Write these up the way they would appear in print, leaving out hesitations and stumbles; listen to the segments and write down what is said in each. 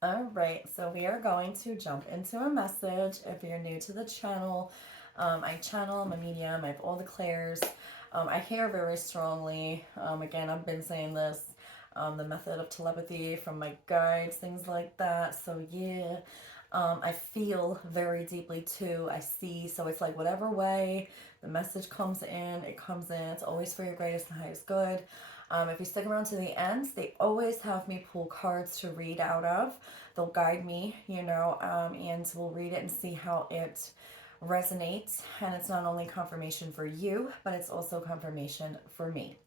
All right, so we are going to jump into a message. If you're new to the channel, I channel, I'm a medium, I have all the clairs. I hear very strongly. Again, I've been saying this, the method of telepathy from my guides, things like that. So, yeah, I feel very deeply too. I see. So, it's like whatever way the message comes in, it comes in. It's always for your greatest and highest good. If you stick around to the end, they always have me pull cards to read out of. They'll guide me, and we'll read it and see how it resonates. And it's not only confirmation for you, but it's also confirmation for me.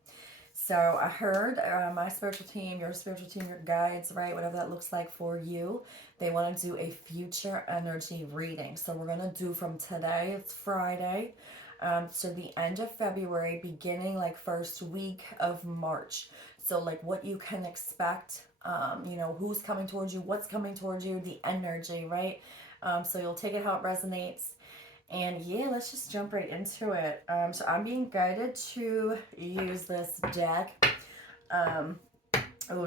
So I heard my spiritual team, your spiritual team, your guides, right? Whatever that looks like for you. They want to do a future energy reading. So we're going to do from today, it's Friday, so the end of February, beginning like first week of March. So like what you can expect, who's coming towards you, what's coming towards you, the energy, right? So you'll take it how it resonates. And yeah, let's just jump right into it. So I'm being guided to use this deck. Um,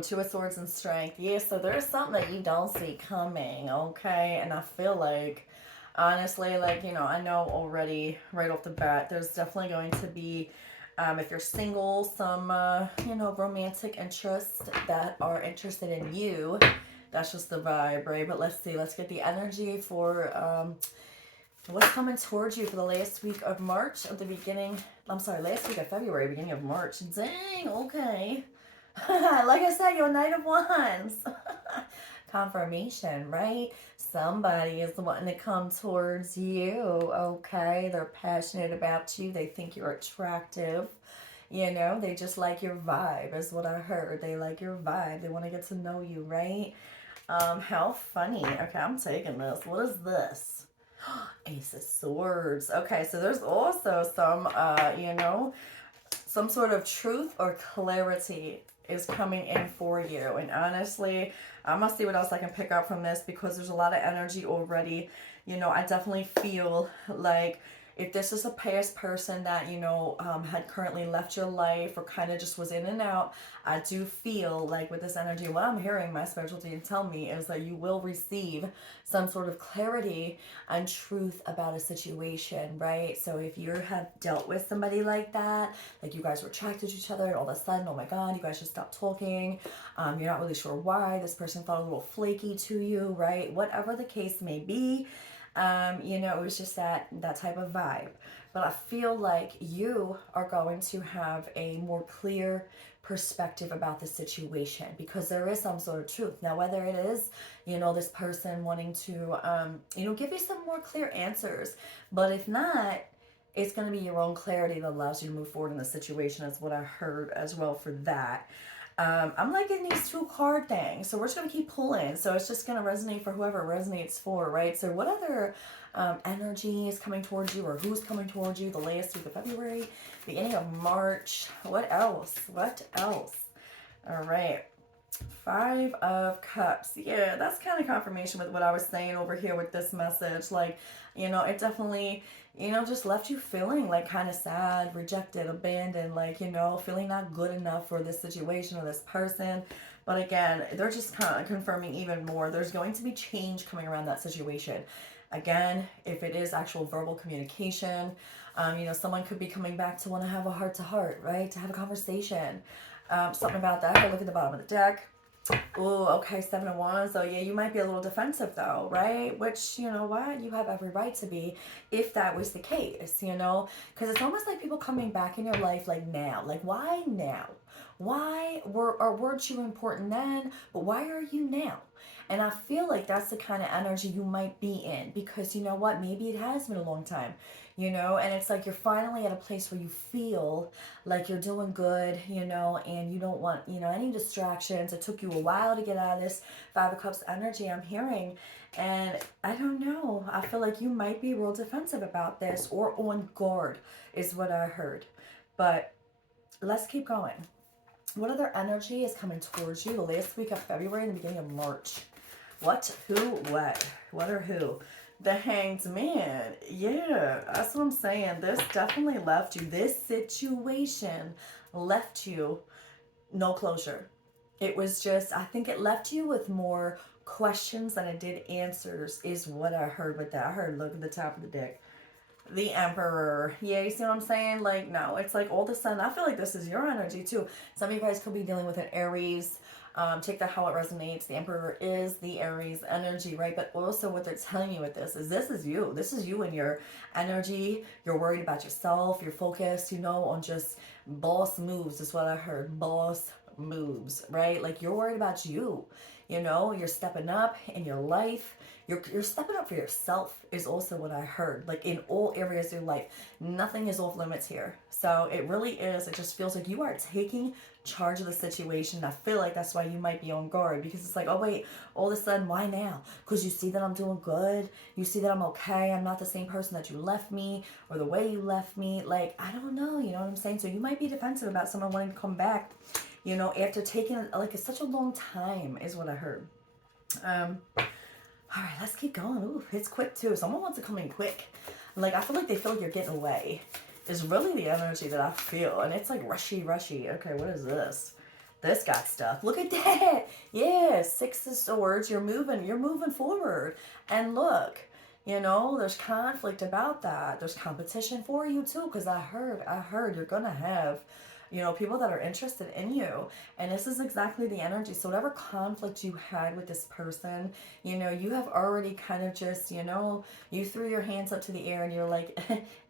Two of Swords and Strength. Yeah, so there's something that you don't see coming, okay? And I feel like, honestly, I know already right off the bat, there's definitely going to be, if you're single, some, romantic interests that are interested in you. That's just the vibe, right? But let's see, let's get the energy for, what's coming towards you for the last week of March, last week of February, beginning of March. Dang, okay. Like I said, your Knight of Wands. Confirmation, right? Somebody is wanting to come towards you, okay? They're passionate about you. They think you're attractive. They just like your vibe, is what I heard. They like your vibe. They want to get to know you, right? How funny. Okay, I'm taking this. What is this? Ace of Swords. Okay, so there's also some sort of truth or clarity is coming in for you. And honestly, I'm gonna see what else I can pick up from this because there's a lot of energy already. I definitely feel like if this is a past person that had currently left your life or kind of just was in and out, I do feel like with this energy, what I'm hearing my spiritual team tell me is that you will receive some sort of clarity and truth about a situation, right? So if you have dealt with somebody like that, like you guys were attracted to each other and all of a sudden, oh my god, you guys just stopped talking, you're not really sure why, this person felt a little flaky to you, right? Whatever the case may be, it was just that type of vibe. But I feel like you are going to have a more clear perspective about the situation because there is some sort of truth. Now, whether it is, this person wanting to, give you some more clear answers, but if not, it's going to be your own clarity that allows you to move forward in the situation, is what I heard as well for that. I'm liking these two card things, so we're just gonna keep pulling. So it's just gonna resonate for whoever it resonates for, right? So what other energy is coming towards you, or who's coming towards you the last week of February, beginning of March? What else? What else? All right. Five of Cups. Yeah, that's kind of confirmation with what I was saying over here with this message. Like, it definitely, just left you feeling like kind of sad, rejected, abandoned, like, feeling not good enough for this situation or this person. But again, they're just kind of confirming even more. There's going to be change coming around that situation. Again, if it is actual verbal communication, someone could be coming back to want to have a heart to heart, right? To have a conversation. Something about that. Look at the bottom of the deck. Oh, okay, Seven of Wands. So yeah, you might be a little defensive though, right? Which, you know what, you have every right to be if that was the case, because it's almost like people coming back in your life like now. Like, why now? Weren't you important then? But why are you now? And I feel like that's the kind of energy you might be in because you know what? Maybe it has been a long time, and it's like you're finally at a place where you feel like you're doing good, and you don't want, any distractions. It took you a while to get out of this Five of Cups energy I'm hearing. And I don't know. I feel like you might be real defensive about this or on guard, is what I heard. But let's keep going. What other energy is coming towards you the last week of February and the beginning of March? What, who, what? What or who? The Hanged Man. Yeah, that's what I'm saying. This definitely left you. This situation left you no closure. It was just, I think it left you with more questions than it did answers, is what I heard with that. I heard, look at the top of the deck. The Emperor. Yeah, you see what I'm saying? Like, no, it's like all of a sudden, I feel like this is your energy too. Some of you guys could be dealing with an Aries. Take that how it resonates. The Emperor is the Aries energy, right? But also what they're telling you with this is you. This is you and your energy. You're worried about yourself. You're focused, on just boss moves is what I heard. Boss moves, right? Like you're worried about you. You're stepping up in your life. You're stepping up for yourself is also what I heard. Like in all areas of your life, nothing is off limits here. So it really is. It just feels like you are taking charge of the situation. I feel like that's why you might be on guard, because it's like, oh wait, all of a sudden, why now? Because you see that I'm doing good. You see that I'm okay. I'm not the same person that you left me or the way you left me. Like, I don't know. You know what I'm saying? So you might be defensive about someone wanting to come back, after taking like such a long time is what I heard. All right, let's keep going. Ooh, it's quick too. Someone wants to come in quick. Like, I feel like they feel like you're getting away. Is really the energy that I feel. And it's like rushy. Okay, what is this? This got stuff. Look at that. Yeah, 6 of Swords. You're moving forward. And look, there's conflict about that. There's competition for you too. Because I heard you're going to have people that are interested in you. And this is exactly the energy. So whatever conflict you had with this person, you have already kind of just, you threw your hands up to the air and you're like,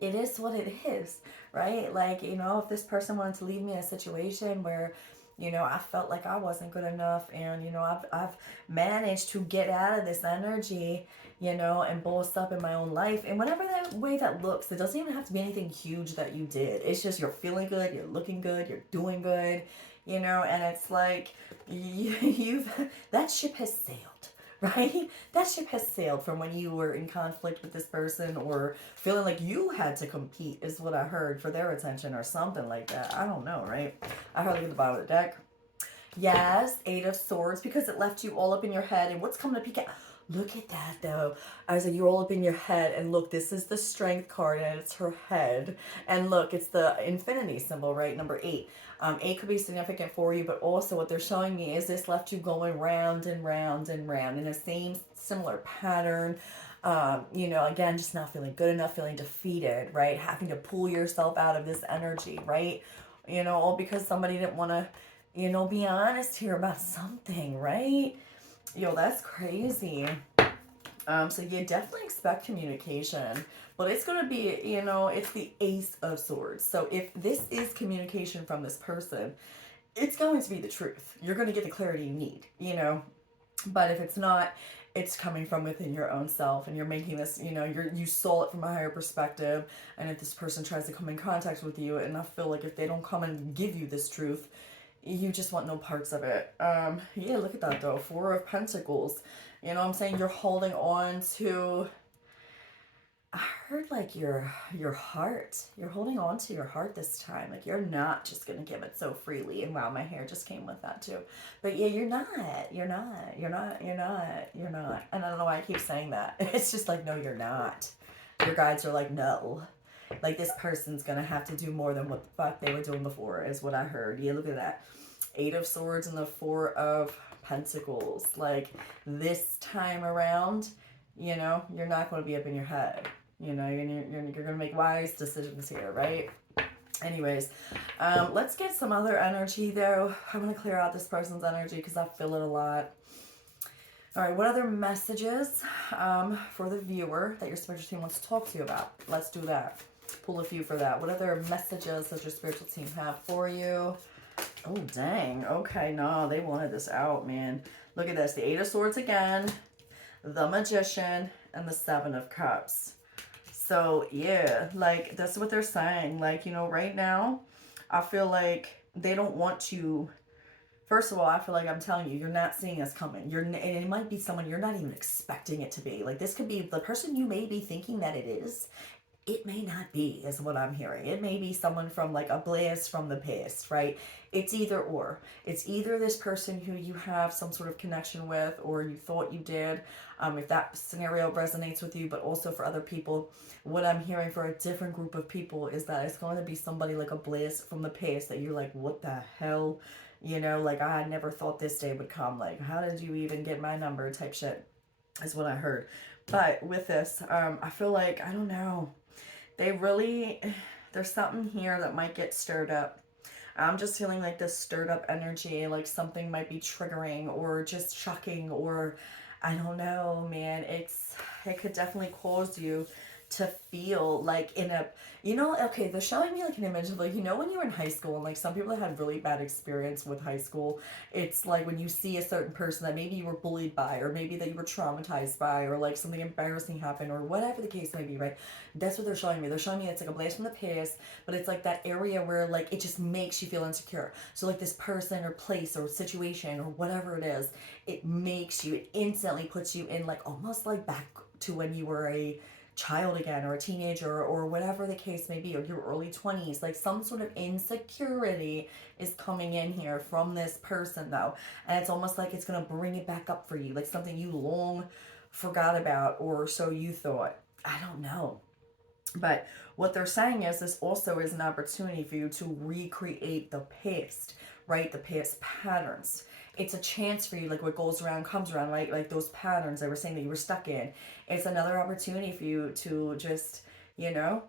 it is what it is, right? Like, if this person wanted to leave me in a situation where, I felt like I wasn't good enough, and, I've managed to get out of this energy, and boss up in my own life. And whatever that way that looks, it doesn't even have to be anything huge that you did. It's just you're feeling good, you're looking good, you're doing good, and it's like you've that ship has sailed. Right? That ship has sailed from when you were in conflict with this person or feeling like you had to compete, is what I heard, for their attention or something like that. I don't know, right? I heard, look at the bottom of the deck. Yes, 8 of Swords, because it left you all up in your head. And what's coming to peek out? Look at that, though. I was like, you're all up in your head. And look, this is the Strength card, and it's her head. And look, it's the infinity symbol, right? Number 8. 8 could be significant for you, but also what they're showing me is this left you going round and round and round in the same similar pattern. Again, just not feeling good enough, feeling defeated, right? Having to pull yourself out of this energy, right? All because somebody didn't want to, be honest here about something, right? That's crazy. So you definitely expect communication, but it's going to be, it's the Ace of Swords. So if this is communication from this person, it's going to be the truth. You're going to get the clarity you need, but if it's not, it's coming from within your own self, and you're making this, you saw it from a higher perspective. And if this person tries to come in contact with you, and I feel like if they don't come and give you this truth, you just want no parts of it. Yeah, look at that though. 4 of Pentacles. You know what I'm saying? You're holding on to, I heard like your heart. You're holding on to your heart this time. Like you're not just going to give it so freely. And wow, my hair just came with that too. But yeah, you're not. And I don't know why I keep saying that. It's just like, no, you're not. Your guides are like, no. Like this person's going to have to do more than what the fuck they were doing before, is what I heard. Yeah, look at that. 8 of Swords and the 4 of Pentacles. Like this time around, you're not going to be up in your head. You're going to make wise decisions here, right? Anyways, let's get some other energy though. I'm going to clear out this person's energy because I feel it a lot. All right, what other messages for the viewer that your spiritual team wants to talk to you about? Let's do that. Pull a few for that. What other messages does your spiritual team have for you? Oh, dang. Okay, no, they wanted this out, man. Look at this. The 8 of Swords again, the Magician, and the 7 of Cups. So, yeah, like, that's what they're saying. Like, right now, I feel like they don't want to. First of all, I feel like I'm telling you, you're not seeing us coming. And it might be someone you're not even expecting it to be. Like, this could be the person you may be thinking that it is. It may not be, is what I'm hearing. It may be someone from like a blast from the past, right? It's either or. It's either this person who you have some sort of connection with, or you thought you did, if that scenario resonates with you. But also for other people, what I'm hearing for a different group of people is that it's going to be somebody like a blast from the past that you're like, what the hell? You know, like, I never thought this day would come. Like, how did you even get my number type shit is what I heard. But with this, I feel like, I don't know, they really, there's something here that might get stirred up. I'm just feeling like this stirred up energy, like something might be triggering or just shocking, or I don't know, man. It could definitely cause you to feel like in a, you know, okay, they're showing me like an image of, like, you know, when you were in high school, and like some people that had really bad experience with high school, it's like when you see a certain person that maybe you were bullied by, or maybe that you were traumatized by, or like something embarrassing happened, or whatever the case may be, right? That's what they're showing me. They're showing me it's like a blast from the past, but it's like that area where like it just makes you feel insecure. So like this person or place or situation or whatever it is, it makes you, it instantly puts you in like almost like back to when you were a child again, or a teenager, or whatever the case may be, or your early 20s. Like some sort of insecurity is coming in here from this person though, and it's almost like it's going to bring it back up for you, like something you long forgot about, or so you thought. I don't know. But what they're saying is this also is an opportunity for you to recreate the past, right? The past patterns. It's a chance for you, like what goes around comes around, right? Like those patterns I were saying that you were stuck in. It's another opportunity for you to just, you know,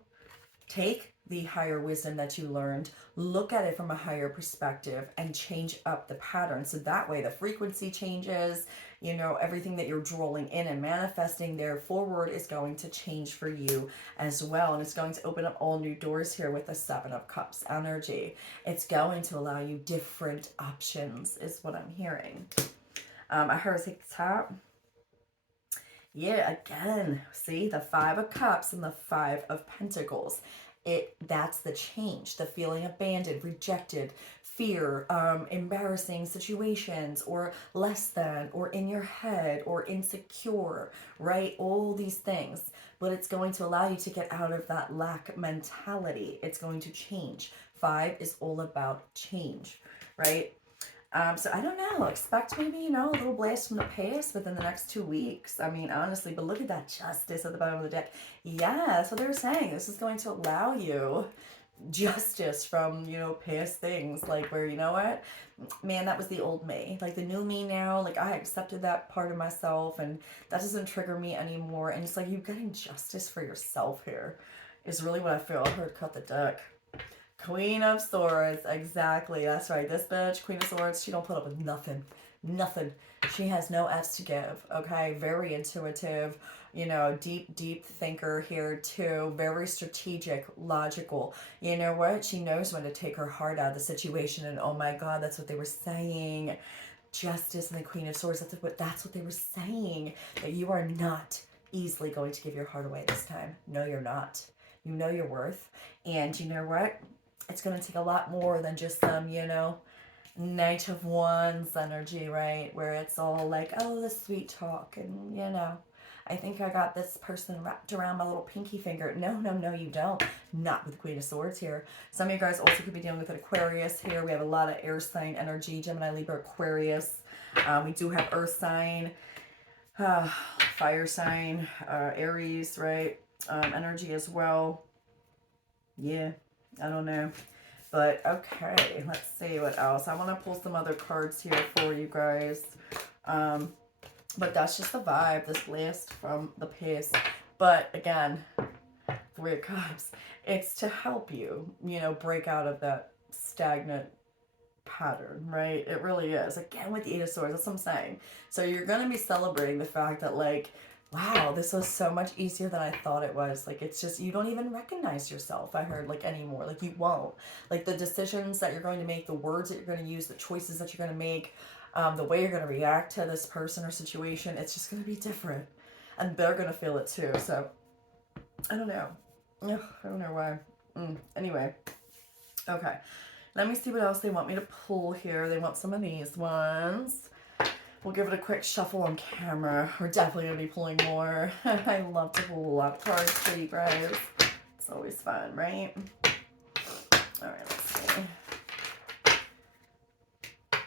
take the higher wisdom that you learned, look at it from a higher perspective, and change up the pattern. So that way the frequency changes, you know, everything that you're drawing in and manifesting there forward is going to change for you as well. And it's going to open up all new doors here with the Seven of Cups energy. It's going to allow you different options, is what I'm hearing. I heard take the top. Yeah, again, see the Five of Cups and the Five of Pentacles. That's the change, the feeling abandoned, rejected, fear, embarrassing situations, or less than, or in your head, or insecure, right? All these things. But it's going to allow you to get out of that lack mentality. It's going to change. Five is all about change, right? So I don't know. Expect maybe, you know, a little blast from the past within the next 2 weeks. I mean, honestly, but look at that justice at the bottom of the deck. Yeah, that's what they were saying. This is going to allow you justice from, you know, past things. Like where, you know what? Man, that was the old me. Like the new me now, like I accepted that part of myself, and that doesn't trigger me anymore. And it's like you getting justice for yourself here is really what I feel. I heard cut the deck. Queen of Swords, exactly. That's right. This bitch, Queen of Swords, she don't put up with nothing. Nothing. She has no F's to give, okay? Very intuitive, you know, deep thinker here too. Very strategic, logical. You know what? She knows when to take her heart out of the situation, and oh my God, that's what they were saying. Justice and the Queen of Swords, that's what they were saying. That you are not easily going to give your heart away this time. No, you're not. You know your worth. And you know what? It's going to take a lot more than just some, you know, Knight of Wands energy, right? Where it's all like, oh, the sweet talk. And, you know, I think I got this person wrapped around my little pinky finger. No, you don't. Not with the Queen of Swords here. Some of you guys also could be dealing with an Aquarius here. We have a lot of air sign energy. Gemini, Libra, Aquarius. We do have earth sign, fire sign, Aries, right? Energy as well. Yeah. I don't know. But okay, let's see what else. I want to pull some other cards here for you guys. But that's just the vibe, this last from the past. But again, Three of Cups, it's to help you, you know, break out of that stagnant pattern, right? It really is. Again, with the Eight of Swords, that's what I'm saying. So you're going to be celebrating the fact that, like, wow, this was so much easier than I thought it was. Like, it's just, you don't even recognize yourself, I heard, like, anymore. Like, you won't. Like, the decisions that you're going to make, the words that you're going to use, the choices that you're going to make, the way you're going to react to this person or situation, it's just going to be different. And they're going to feel it too. So, I don't know. Ugh, I don't know why. Anyway. Okay. Let me see what else they want me to pull here. They want some of these ones. We'll give it a quick shuffle on camera. We're definitely going to be pulling more. I love to pull a lot of cards for you guys. It's always fun, right? All right, let's see.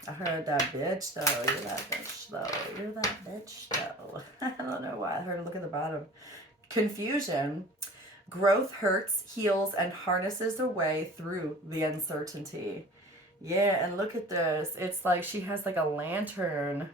I heard that bitch, though. You're that bitch, though. You're that bitch, though. I don't know why. I heard, look at the bottom. Confusion. Growth hurts, heals, and harnesses a way through the uncertainty. Yeah, and look at this. It's like she has like a lantern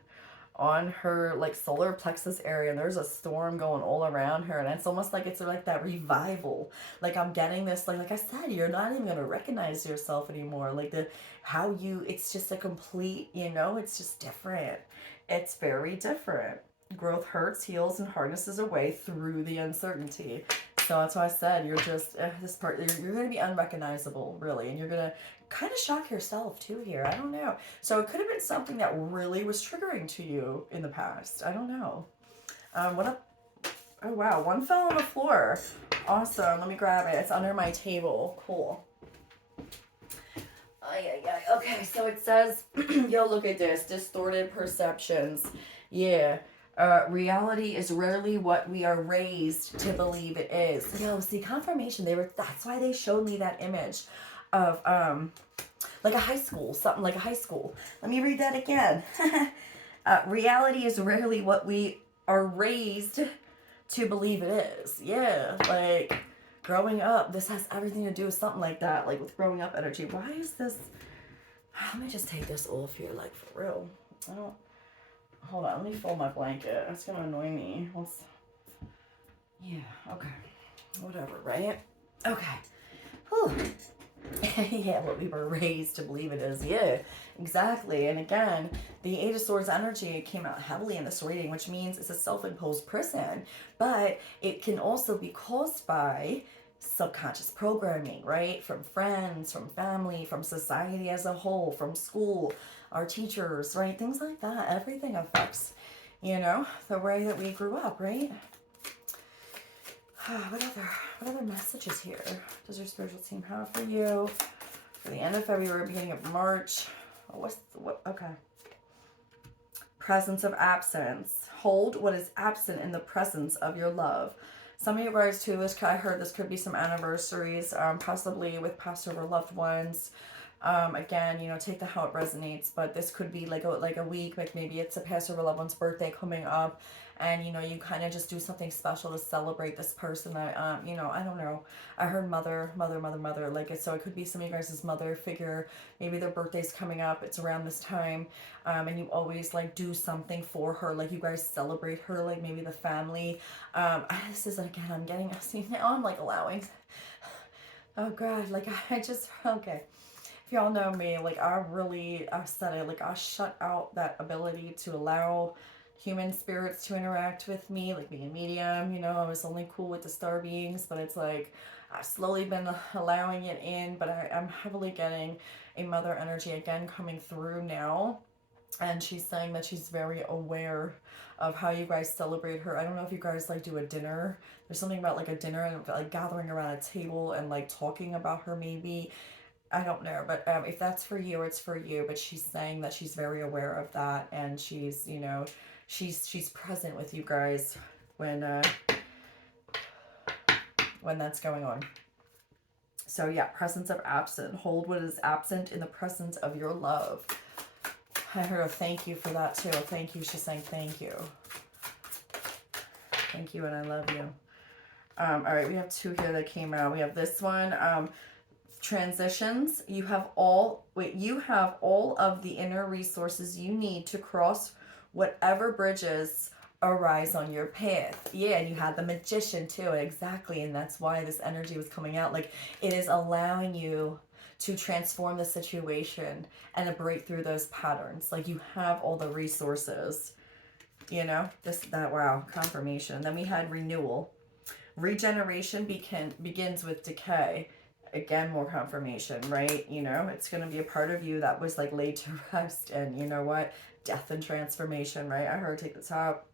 on her like solar plexus area, and there's a storm going all around her, and it's almost like it's like that revival. Like I'm getting this like I said, you're not even gonna recognize yourself anymore. Like the how you it's just a complete, it's just different. It's very different. Growth hurts, heals, and harnesses away through the uncertainty. So that's why I said you're just this part. You're going to be unrecognizable, really, and you're going to kind of shock yourself too here. I don't know. So it could have been something that really was triggering to you in the past. I don't know. What up? Oh wow, one fell on the floor. Awesome. Let me grab it. It's under my table. Cool. Oh, yeah. Okay, so it says, yo, look at this. Distorted perceptions. Yeah. Reality is rarely what we are raised to believe it is. Yo, see, confirmation. That's why they showed me that image of like a high school, something like a high school. Let me read that again. Reality is rarely what we are raised to believe it is. Yeah, like growing up, this has everything to do with something like that, like with growing up energy. Why is this? Let me just take this off here, like for real. I don't. Hold on, let me fold my blanket. That's gonna annoy me. Yeah, okay. Whatever, right? Okay. Whew. Yeah, what we were raised to believe it is. Yeah, exactly. And again, the Eight of Swords energy came out heavily in this reading, which means it's a self-imposed prison, but it can also be caused by subconscious programming, right? From friends, from family, from society as a whole, from school, our teachers, right? Things like that. Everything affects, the way that we grew up, right? What other messages here does your spiritual team have for you for the end of February, beginning of March? Okay. Presence of absence. Hold what is absent in the presence of your love. Some of you guys too, I heard this could be some anniversaries, possibly with past over loved ones. Again, take the how it resonates, but this could be like a week, like maybe it's a past over loved one's birthday coming up, and you kind of just do something special to celebrate this person that I don't know. I heard mother, like it, so it could be some of you guys' mother figure. Maybe their birthday's coming up. It's around this time, and you always like do something for her, like you guys celebrate her, like maybe the family. This is again, I'm getting. See now, I'm like allowing. Oh God, like I just okay. If y'all know me, like I said it, like I shut out that ability to allow human spirits to interact with me, like being a medium, I was only cool with the star beings, but it's like I've slowly been allowing it in, but I'm heavily getting a mother energy again coming through now. And she's saying that she's very aware of how you guys celebrate her. I don't know if you guys like do a dinner. There's something about like a dinner and like gathering around a table and like talking about her maybe. I don't know, but if that's for you, it's for you. But she's saying that she's very aware of that, and she's, she's present with you guys when that's going on. So yeah, presence of absent. Hold what is absent in the presence of your love. I heard a thank you for that too. Thank you. She's saying thank you. Thank you, and I love you. All right, we have two here that came out. We have this one. Transitions. You have all of the inner resources you need to cross whatever bridges arise on your path. Yeah, and you had the Magician too, exactly, and that's why this energy was coming out. Like it is allowing you to transform the situation and to break through those patterns. Like you have all the resources, wow, confirmation. Then we had renewal. Regeneration begins with decay. Again, more confirmation, right? It's going to be a part of you that was like laid to rest, and you know what? Death and transformation, right? I heard take the top.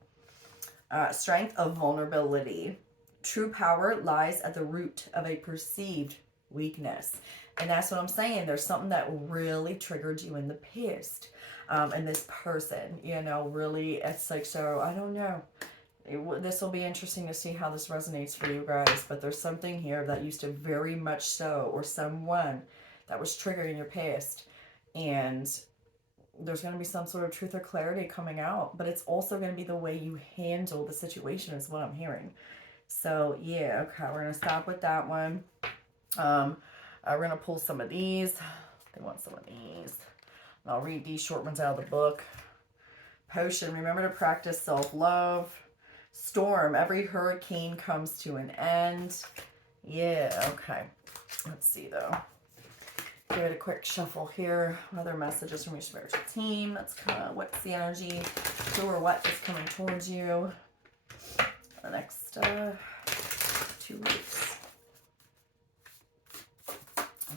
Strength of vulnerability. True power lies at the root of a perceived weakness. And that's what I'm saying. There's something that really triggered you in the past. And this person, really, it's like, so I don't know. This will be interesting to see how this resonates for you guys, but there's something here that used to very much so, or someone that was triggered in your past, and there's going to be some sort of truth or clarity coming out, but it's also going to be the way you handle the situation is what I'm hearing. So yeah, okay, we're going to stop with that one. We're going to pull some of these. They want some of these. And I'll read these short ones out of the book. Potion, remember to practice self-love. Storm, every hurricane comes to an end. Yeah, okay. Let's see, though. Give it a quick shuffle here. Other messages from your spiritual team. That's kind of what's the energy, who or what is coming towards you the next 2 weeks.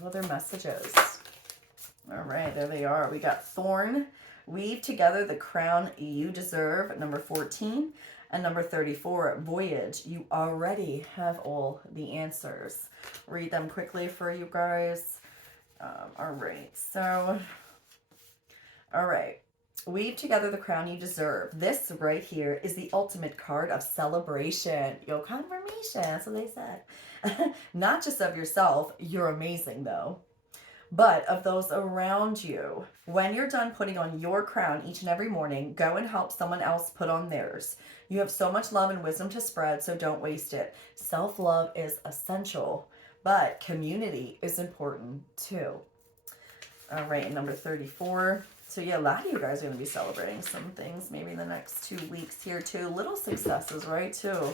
Other messages. All right, there they are. We got Thorn. Weave together the crown you deserve, number 14. And number 34, Voyage. You already have all the answers. Read them quickly for you guys. All right, so, all right. Weave together the crown you deserve. This right here is the ultimate card of celebration. Your confirmation, that's what they said. Not just of yourself, you're amazing though, but of those around you. When you're done putting on your crown each and every morning, go and help someone else put on theirs. You have so much love and wisdom to spread, so don't waste it. Self-love is essential, but community is important too. All right, number 34. So yeah, a lot of you guys are going to be celebrating some things maybe in the next 2 weeks here too. Little successes, right, too.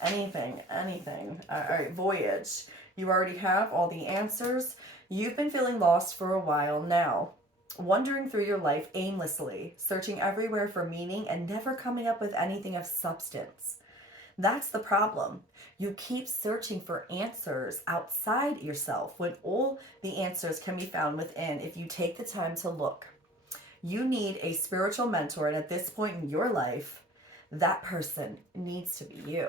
Anything. All right, Voyage. You already have all the answers. You've been feeling lost for a while now, wandering through your life aimlessly, searching everywhere for meaning and never coming up with anything of substance. That's the problem. You keep searching for answers outside yourself when all the answers can be found within if you take the time to look. You need a spiritual mentor, and at this point in your life, that person needs to be you.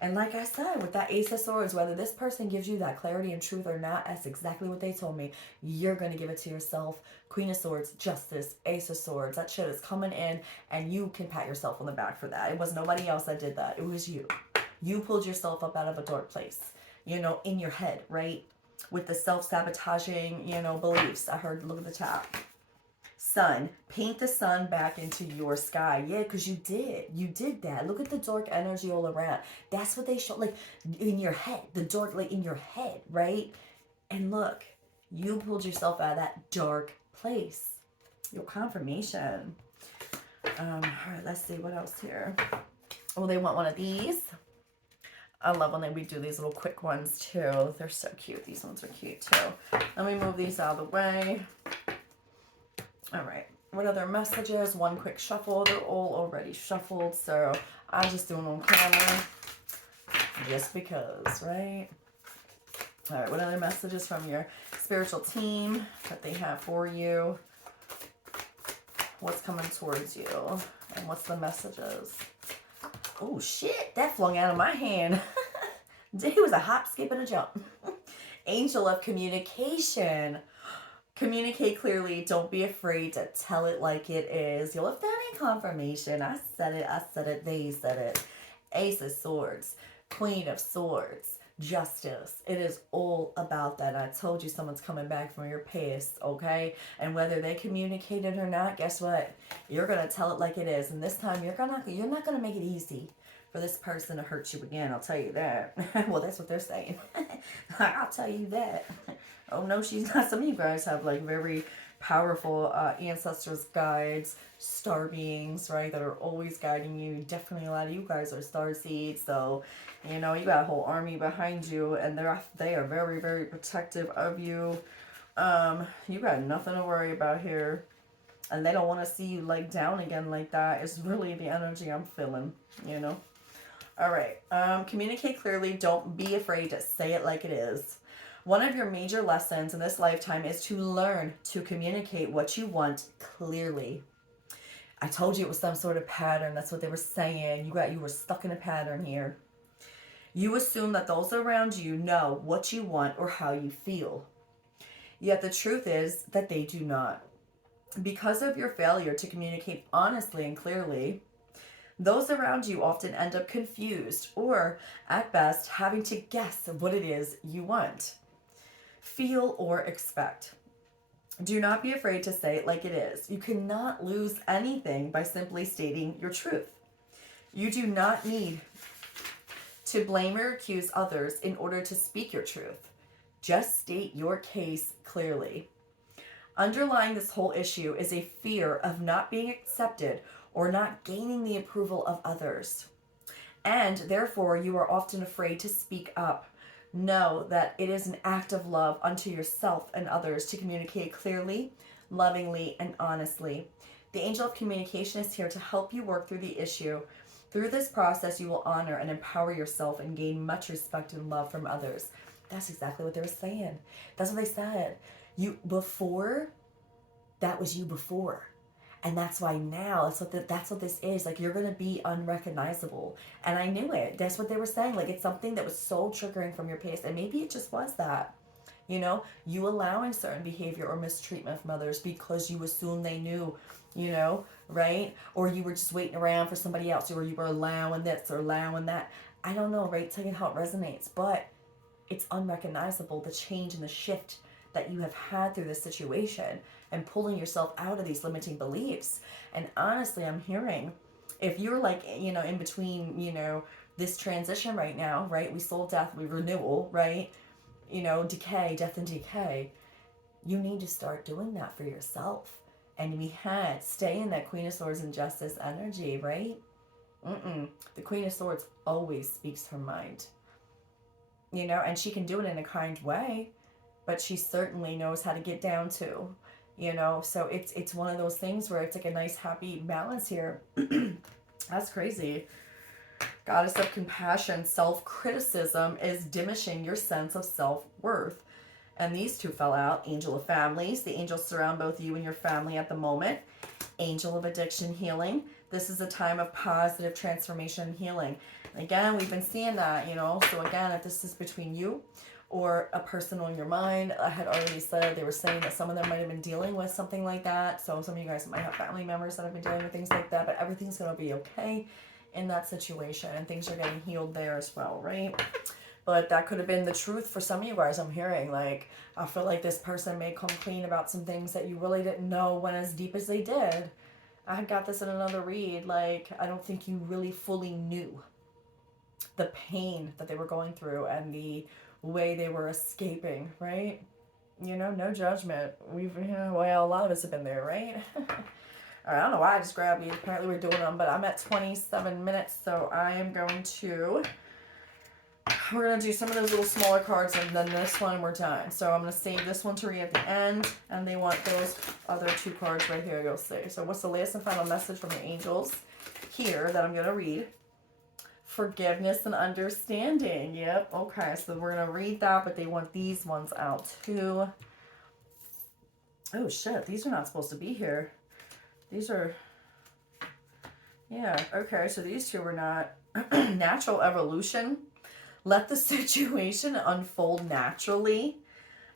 And like I said, with that Ace of Swords, whether this person gives you that clarity and truth or not, that's exactly what they told me. You're going to give it to yourself. Queen of Swords, Justice, Ace of Swords. That shit is coming in, and you can pat yourself on the back for that. It was nobody else that did that. It was you. You pulled yourself up out of a dark place, you know, in your head, right? With the self-sabotaging, you know, beliefs. I heard, look at the top. Sun, paint the sun back into your sky. Yeah, because you did that. Look at the dark energy all around. That's what they show, like in your head, the dark, like in your head, right? And look, you pulled yourself out of that dark place. Your confirmation. All right, let's see what else here. Oh, they want one of these. I love when we do these little quick ones too. They're so cute. These ones are cute too. Let me move these out of the way. All right, what other messages? One quick shuffle. They're all already shuffled, so I'm just doing on camera just because, right? All right, what other messages from your spiritual team that they have for you? What's coming towards you? And what's the messages? Oh, shit, that flung out of my hand. It was a hop, skip, and a jump. Angel of communication. Communicate clearly. Don't be afraid to tell it like it is. You'll have any confirmation. I said it, they said it. Ace of Swords, Queen of Swords, Justice. It is all about that. I told you someone's coming back from your past, okay? And whether they communicated or not, guess what? You're going to tell it like it is. And this time, you're not going to make it easy for this person to hurt you again. I'll tell you that. Well, that's what they're saying. I'll tell you that. Oh, no, she's not. Some of you guys have, like, very powerful ancestors, guides, star beings, right, that are always guiding you. Definitely a lot of you guys are star seeds, so, you know, you got a whole army behind you, and they are very, very protective of you. You got nothing to worry about here, and they don't want to see you, like, down again like that. It's really the energy I'm feeling, you know. All right, communicate clearly. Don't be afraid to say it like it is. One of your major lessons in this lifetime is to learn to communicate what you want clearly. I told you it was some sort of pattern. That's what they were saying. You were stuck in a pattern here. You assume that those around you know what you want or how you feel. Yet the truth is that they do not. Because of your failure to communicate honestly and clearly, those around you often end up confused or, at best, having to guess what it is you want, feel, or expect. Do not be afraid to say it like it is. You cannot lose anything by simply stating your truth. You do not need to blame or accuse others in order to speak your truth. Just state your case clearly. Underlying this whole issue is a fear of not being accepted or not gaining the approval of others. And therefore, you are often afraid to speak up. Know that it is an act of love unto yourself and others to communicate clearly, lovingly, and honestly. The angel of communication is here to help you work through the issue. Through this process, you will honor and empower yourself and gain much respect and love from others. That's exactly what they were saying. That's what they said. You before, that was you before. And that's why now that's what this is. Like, you're gonna be unrecognizable. And I knew it. That's what they were saying. Like, it's something that was so triggering from your past. And maybe it just was that. You allowing certain behavior or mistreatment from others because you assume they knew, right? Or you were just waiting around for somebody else, or you were allowing this or allowing that. I don't know, right? Tell you how it resonates. But it's unrecognizable, the change and the shift that you have had through this situation and pulling yourself out of these limiting beliefs. And honestly, I'm hearing, if you're like, in between, this transition right now, right? We soul, death, we renewal, right? Decay, death and decay. You need to start doing that for yourself. And we had stay in that Queen of Swords and Justice energy, right? The Queen of Swords always speaks her mind. And she can do it in a kind way, but she certainly knows how to get down to, so it's one of those things where it's like a nice happy balance here. That's crazy. Goddess of compassion, self-criticism is diminishing your sense of self-worth. And these two fell out. Angel of families, the angels surround both you and your family at the moment. Angel of addiction healing, this is a time of positive transformation and healing. And again, we've been seeing that, so again, if this is between you or a person on your mind, I had already said, they were saying that some of them might have been dealing with something like that. So some of you guys might have family members that have been dealing with things like that, but everything's going to be okay in that situation, and things are getting healed there as well, right? But that could have been the truth for some of you guys. I'm hearing, like, I feel like this person may come clean about some things that you really didn't know went as deep as they did. I got this in another read. Like, I don't think you really fully knew the pain that they were going through and the way they were escaping, right? No judgment. Well, a lot of us have been there, right? All right, I don't know why I just grabbed these. Apparently we're doing them, but I'm at 27 minutes, so I am going to... We're going to do some of those little smaller cards, and then this one we're done. So I'm going to save this one to read at the end, and they want those other two cards right here, you'll see. So what's the last and final message from the angels here that I'm going to read? Forgiveness and understanding. Yep, okay, so we're going to read that, but they want these ones out too. Oh, shit, these are not supposed to be here. These are... Yeah, okay, so these two were not. Natural evolution. Let the situation unfold naturally.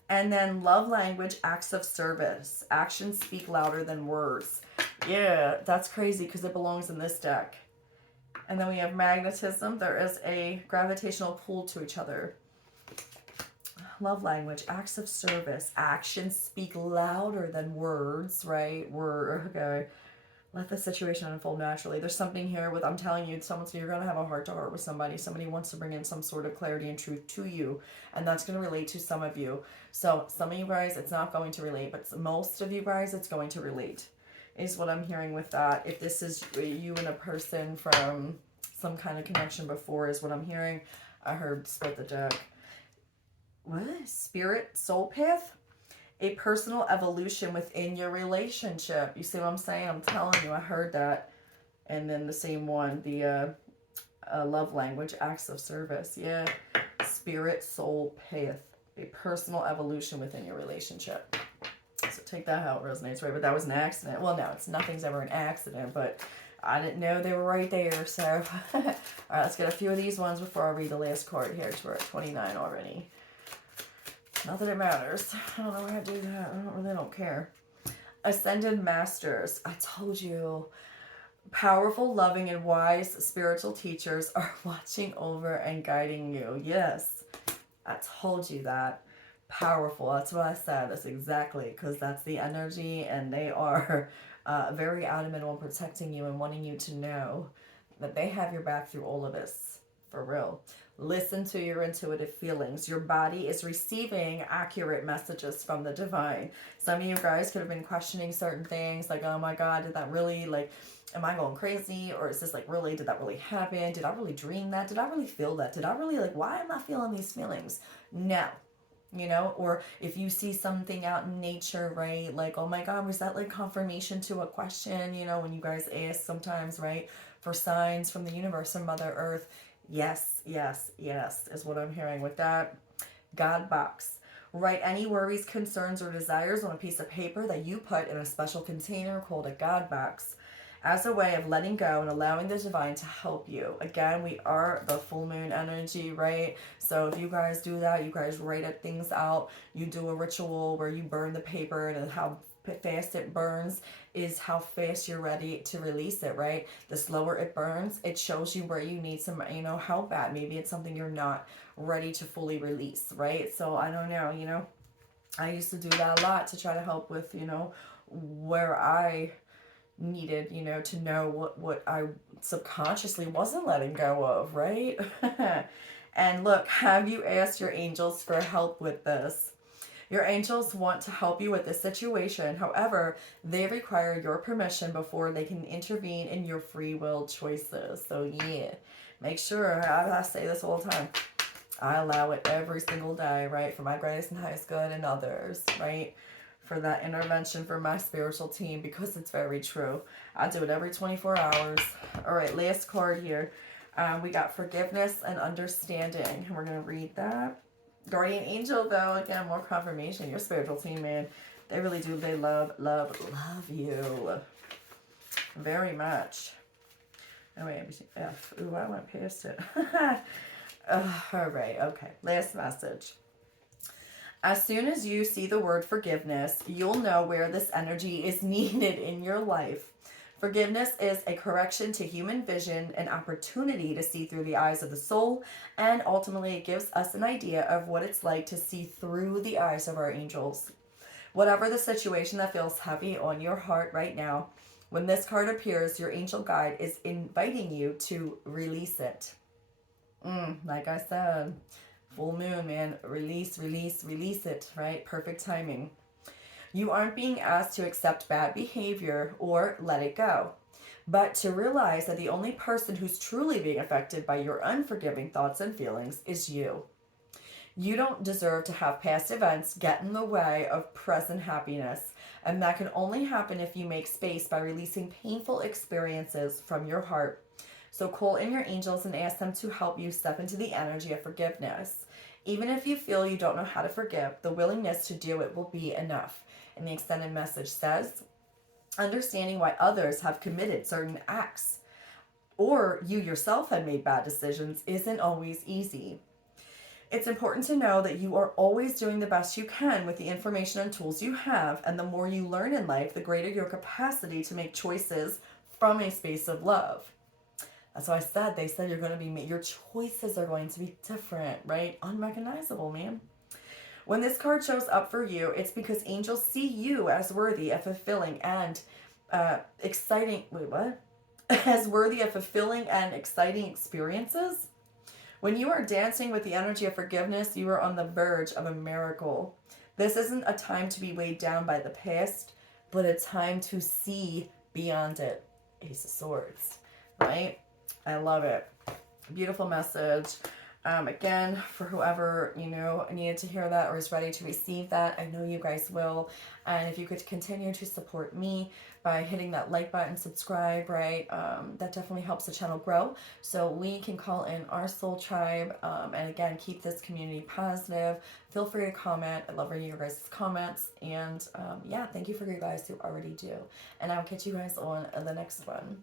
And then love language, acts of service. Actions speak louder than words. Yeah, that's crazy because it belongs in this deck. And then we have magnetism. There is a gravitational pull to each other. Love language, acts of service. Actions speak louder than words, right? Okay. Let the situation unfold naturally. There's something here with, I'm telling you, you're going to have a heart to heart with somebody. Somebody wants to bring in some sort of clarity and truth to you. And that's going to relate to some of you. So some of you guys, it's not going to relate. But most of you guys, it's going to relate. Is what I'm hearing with that. If this is you and a person from some kind of connection before, is what I'm hearing. I heard split the deck. What? Spirit, soul path? A personal evolution within your relationship. You see what I'm saying? I'm telling you, I heard that. And then the same one, the love language, acts of service. Yeah. Spirit, soul, path. A personal evolution within your relationship. So take that how it resonates, right? But that was an accident. Well, no, nothing's ever an accident, but I didn't know they were right there. So, all right, let's get a few of these ones before I read the last card here. We're at 29 already. Not that it matters. I don't know why I do that. I really don't care. Ascended Masters. I told you. Powerful, loving, and wise spiritual teachers are watching over and guiding you. Yes. I told you that. Powerful. That's what I said. That's exactly. Because that's the energy. And they are very adamant on protecting you and wanting you to know that they have your back through all of this. For real. Listen to your intuitive feelings. Your body is receiving accurate messages from the divine. Some of you guys could have been questioning certain things like, oh my God, did that really, like, am I going crazy? Or is this like, really, did that really happen? Did I really dream that? Did I really feel that? Did I really, like, why am I feeling these feelings? No. You know, or if you see something out in nature, right? Like, oh my God, was that like confirmation to a question? You know, when you guys ask sometimes, right? For signs from the universe and Mother Earth. Yes, yes, yes, is what I'm hearing with that. God box. Write any worries, concerns, or desires on a piece of paper that you put in a special container called a God box as a way of letting go and allowing the divine to help you. Again, we are the full moon energy, right? So if you guys do that, you guys write things out, you do a ritual where you burn the paper, and how fast it burns is how fast you're ready to release it, right? The slower it burns, it shows you where you need some, help at. Maybe it's something you're not ready to fully release, right? So I don't know, I used to do that a lot to try to help with, where I needed, to know what I subconsciously wasn't letting go of, right? And look, have you asked your angels for help with this? Your angels want to help you with this situation. However, they require your permission before they can intervene in your free will choices. So yeah, make sure, I say this all the time, I allow it every single day, right? For my greatest and highest good and others, right? For that intervention for my spiritual team, because it's very true. I do it every 24 hours. All right, last card here. We got forgiveness and understanding. We're going to read that. Guardian angel, though, again, more confirmation. Your spiritual team, man, they really do. They love you very much. Oh, wait, F. Ooh, I went past it. All right, okay. Last message. As soon as you see the word forgiveness, you'll know where this energy is needed in your life. Forgiveness is a correction to human vision, an opportunity to see through the eyes of the soul, and ultimately it gives us an idea of what it's like to see through the eyes of our angels. Whatever the situation that feels heavy on your heart right now, when this card appears, your angel guide is inviting you to release it. Like I said, full moon, man, release it, right? Perfect timing. You aren't being asked to accept bad behavior or let it go, but to realize that the only person who's truly being affected by your unforgiving thoughts and feelings is you. You don't deserve to have past events get in the way of present happiness, and that can only happen if you make space by releasing painful experiences from your heart. So call in your angels and ask them to help you step into the energy of forgiveness. Even if you feel you don't know how to forgive, the willingness to do it will be enough. And the extended message says, understanding why others have committed certain acts or you yourself have made bad decisions isn't always easy. It's important to know that you are always doing the best you can with the information and tools you have, and the more you learn in life, the greater your capacity to make choices from a space of love. That's why they said you're going to be, your choices are going to be different, right? Unrecognizable, man. When this card shows up for you, it's because angels see you as worthy of fulfilling and exciting, as worthy of fulfilling and exciting experiences. When you are dancing with the energy of forgiveness, you are on the verge of a miracle. This isn't a time to be weighed down by the past, but a time to see beyond it. Ace of Swords, right? I love it. Beautiful message. Again, for whoever, needed to hear that or is ready to receive that, I know you guys will. And if you could continue to support me by hitting that like button, subscribe, right? That definitely helps the channel grow. So we can call in our soul tribe. And again, keep this community positive. Feel free to comment. I love reading your guys' comments. And yeah, thank you for you guys who already do. And I'll catch you guys on the next one.